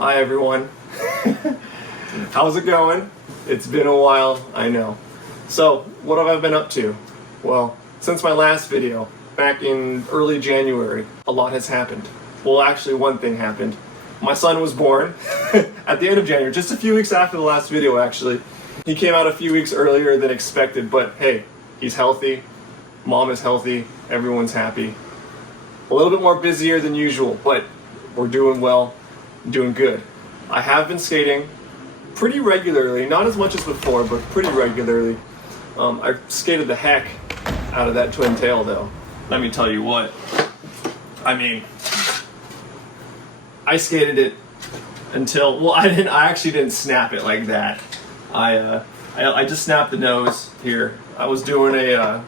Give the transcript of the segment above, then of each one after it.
Hi everyone. How's it going? It's been a while, I know. So, what have I been up to? Well, since my last video, back in early January, a lot has happened. Well, actually one thing happened. My son was born at the end of January, just a few weeks after the last video actually. He came out a few weeks earlier than expected, but hey, he's healthy, mom is healthy, everyone's happy. A little bit more busier than usual, but we're doing well, doing good. I have been skating pretty regularly, not as much as before, but pretty regularly. I skated the heck out of that twin tail though. Let me tell you what. I mean, I skated it until, well, I actually didn't snap it like that. I just snapped the nose here. I was doing a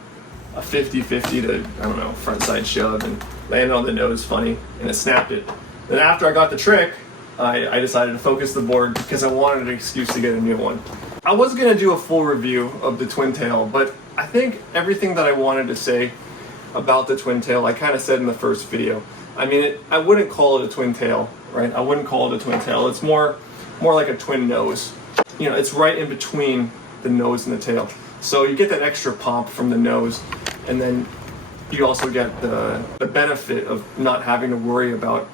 50-50 to, I don't know, front side shove and landed on the nose funny and it snapped it. Then after I got the trick, I decided to focus the board because I wanted an excuse to get a new one. I was gonna do a full review of the twin tail, but I think everything that I wanted to say about the twin tail, I kind of said in the first video. I mean, I wouldn't call it a twin tail, right? I wouldn't call it a twin tail. It's more like a twin nose. You know, it's right in between the nose and the tail. So you get that extra pop from the nose, and then you also get the benefit of not having to worry about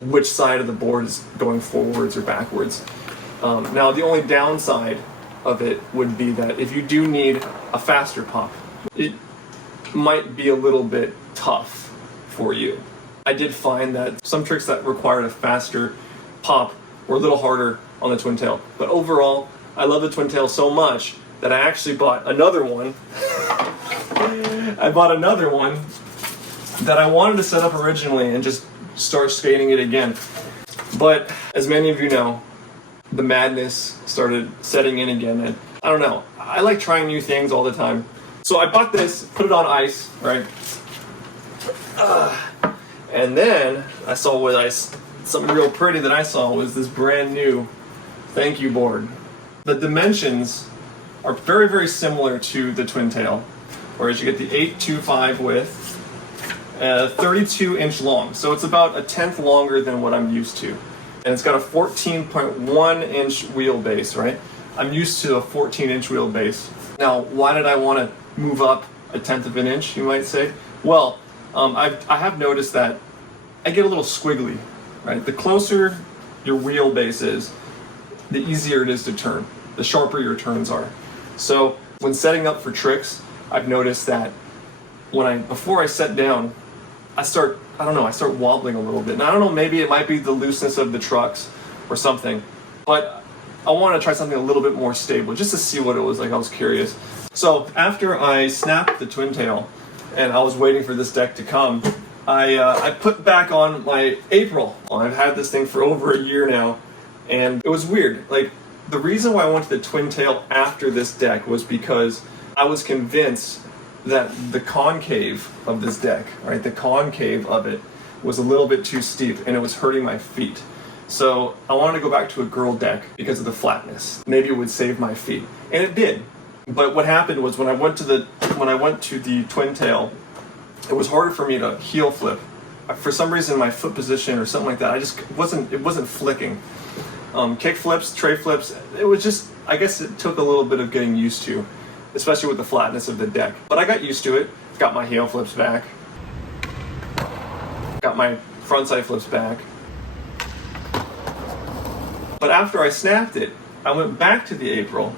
which side of the board is going forwards or backwards. Now, the only downside of it would be that if you do need a faster pop, it might be a little bit tough for you. I did find that some tricks that required a faster pop were a little harder on the twin tail. But overall, I love the twin tail so much that I actually bought another one. I bought another one that I wanted to set up originally and just start skating it again. But as many of you know, the madness started setting in again, and I don't know, I like trying new things all the time. So I bought this, put it on ice, right? And then I saw something real pretty that I saw was this brand new thank you board. The dimensions are very, very similar to the twin tail, whereas you get the 825 width, 32 inch long. So it's about a 1/10 longer than what I'm used to. And it's got a 14.1 inch wheelbase, right? I'm used to a 14 inch wheelbase. Now, why did I want to move up a 1/10 of an inch, you might say? Well, I have noticed that I get a little squiggly, right? The closer your wheelbase is, the easier it is to turn, the sharper your turns are. So when setting up for tricks, I've noticed that before I set down, I start wobbling a little bit. And I don't know, maybe it might be the looseness of the trucks or something, but I want to try something a little bit more stable just to see what it was like. I was curious. So after I snapped the twin tail and I was waiting for this deck to come, I put back on my April. I've had this thing for over a year now, and it was weird. Like, the reason why I went to the twin tail after this deck was because I was convinced that the concave of this deck, right, the concave of it was a little bit too steep and it was hurting my feet. So I wanted to go back to a girl deck because of the flatness. Maybe it would save my feet, and it did. But what happened was when I went to the twin tail, it was harder for me to heel flip. For some reason, my foot position or something like that, it wasn't flicking. Kick flips, tray flips, it was just, I guess it took a little bit of getting used to, especially with the flatness of the deck. But I got used to it, got my heel flips back, got my front side flips back. But after I snapped it, I went back to the April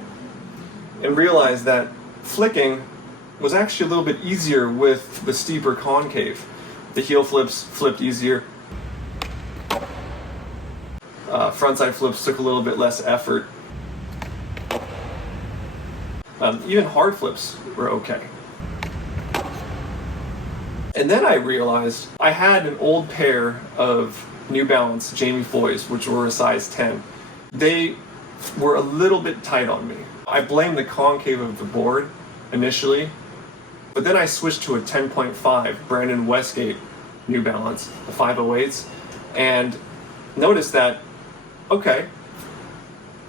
and realized that flicking was actually a little bit easier with the steeper concave. The heel flips flipped easier. Frontside flips took a little bit less effort. Even hard flips were okay. And then I realized I had an old pair of New Balance Jamie Foys, which were a size 10. They were a little bit tight on me. I blamed the concave of the board initially, but then I switched to a 10.5 Brandon Westgate New Balance, the 508s, and noticed that, okay,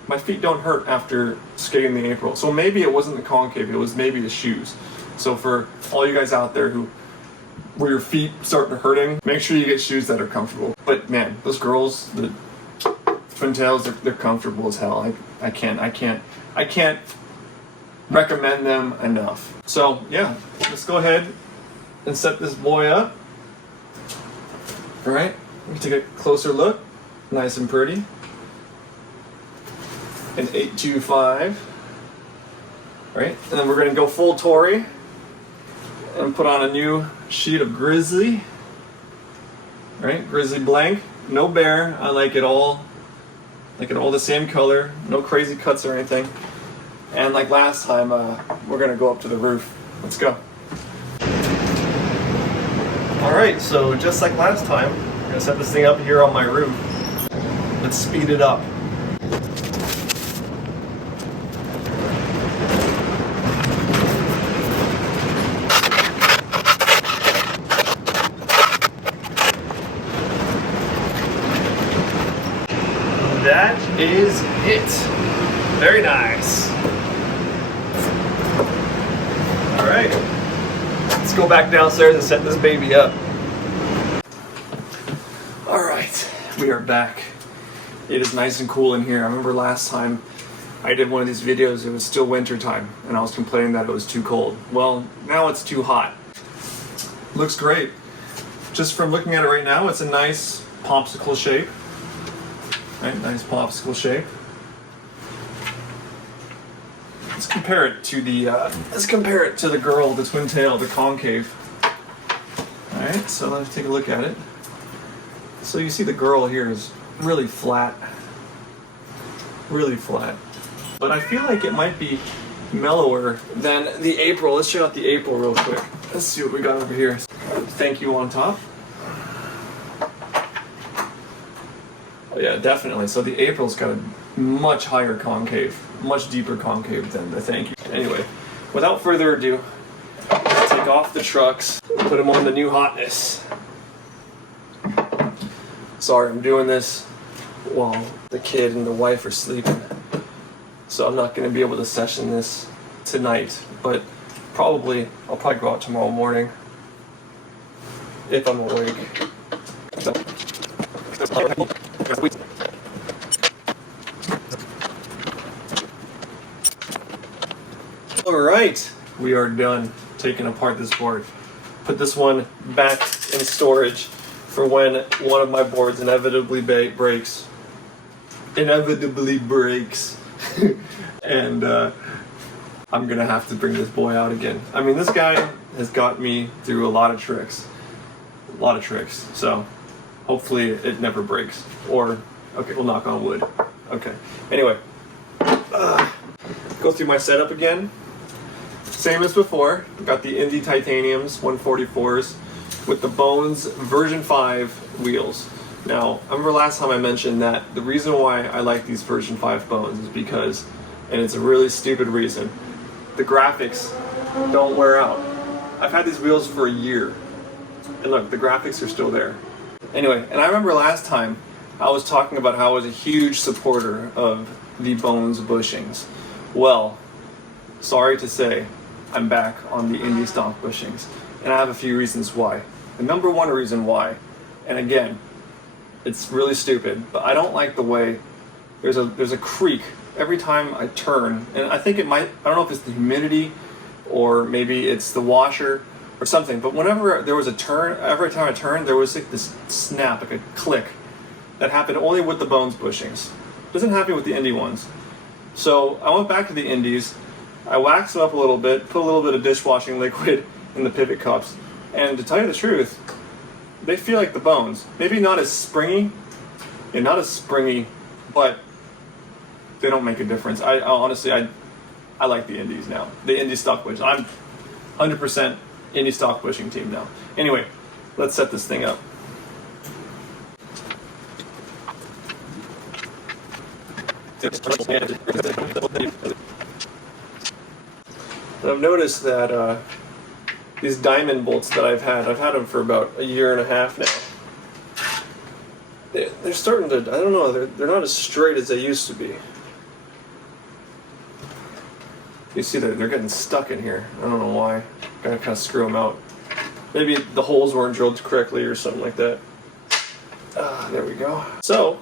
my feet don't hurt after skating the April. So maybe it wasn't the concave, it was maybe the shoes. So for all you guys out there where your feet start hurting, make sure you get shoes that are comfortable. But man, those girls, Twin tails, they're comfortable as hell. I can't recommend them enough. So yeah, let's go ahead and set this boy up. All right, let me take a closer look. Nice and pretty. An 825. All right, and then we're gonna go full Tory and put on a new sheet of Grizzly. All right, Grizzly blank, no bear. I like it all the same color, no crazy cuts or anything. And like last time, we're gonna go up to the roof. Let's go. All right, so just like last time, I'm gonna set this thing up here on my roof. Let's speed it up. That is it. Very nice. All right, let's go back downstairs and set this baby up. All right, we are back. It is nice and cool in here. I remember last time I did one of these videos, it was still winter time, and I was complaining that it was too cold. Well, now it's too hot. Looks great. Just from looking at it right now, it's a nice popsicle shape. Right, nice popsicle shape. Let's compare it to the girl, the twin tail, the concave. All right, so let's take a look at it. So you see the girl here is really flat, but I feel like it might be mellower than the April. Let's check out the April real quick. Let's see what we got over here. Thank you on top. Oh yeah, definitely. So the April's got a much higher concave, much deeper concave than the thank you. Anyway, without further ado, let's take off the trucks, put them on the new hotness. Sorry, I'm doing this while the kid and the wife are sleeping, so I'm not going to be able to session this tonight, but I'll probably go out tomorrow morning if I'm awake. Alright, we are done taking apart this board. Put this one back in storage for when one of my boards inevitably breaks. And I'm gonna have to bring this boy out again. I mean, this guy has got me through a lot of tricks. So hopefully it never breaks. Or, okay, we'll knock on wood. Okay, anyway. Go through my setup again. Same as before. Got the Indy Titaniums 144s with the Bones version 5 wheels. Now, I remember last time I mentioned that the reason why I like these version 5 Bones is because, and it's a really stupid reason, the graphics don't wear out. I've had these wheels for a year, and look, the graphics are still there. Anyway, and I remember last time I was talking about how I was a huge supporter of the Bones bushings. Well, sorry to say, I'm back on the Indy stock bushings, and I have a few reasons why. The number one reason why, and again, it's really stupid, but I don't like the way there's a creak every time I turn, and I think I don't know if it's the humidity or maybe it's the washer or something, but whenever there was a turn, every time I turned, there was like this snap, like a click that happened only with the Bones bushings. It doesn't happen with the Indy ones. So I went back to the Indies, I waxed them up a little bit, put a little bit of dishwashing liquid in the pivot cups, and to tell you the truth, they feel like the Bones. Maybe not as springy, but they don't make a difference. I honestly like the Indies now. The Indy stock bush. I'm 100% Indy stock bushing team now. Anyway, let's set this thing up. I've noticed that these diamond bolts that I've had them for about a year and a half now. They're starting to, I don't know, they're not as straight as they used to be. You see that they're getting stuck in here. I don't know why. Gotta kind of screw them out. Maybe the holes weren't drilled correctly or something like that. There we go. So,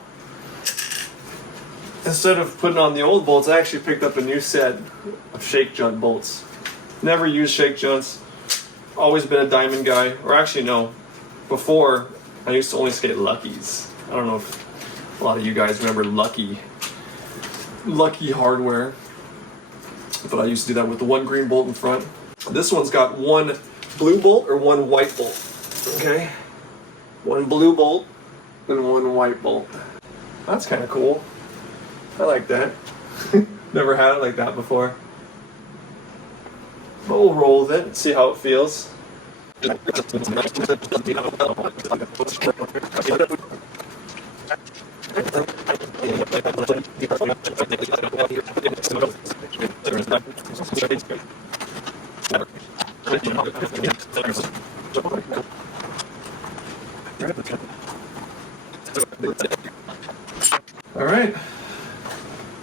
instead of putting on the old bolts, I actually picked up a new set of shake junt bolts. Never used shake junts. Always been a diamond guy. Or actually, no. Before, I used to only skate Luckies. I don't know if a lot of you guys remember Lucky hardware. But I used to do that with the one green bolt in front. This one's got one blue bolt or one white bolt. Okay? One blue bolt and one white bolt. That's kind of cool. I like that. Never had it like that before. But we'll roll with it and see how it feels. All right,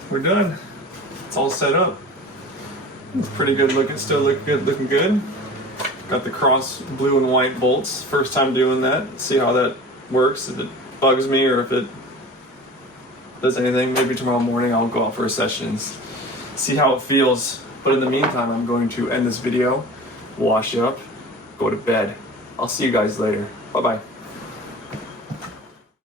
we're done. It's all set up. It's pretty good looking, still looking good. Got the cross blue and white bolts. First time doing that. See how that works, if it bugs me or if it does anything. Maybe tomorrow morning I'll go out for a session and see how it feels. But in the meantime, I'm going to end this video, wash up, go to bed. I'll see you guys later. Bye-bye.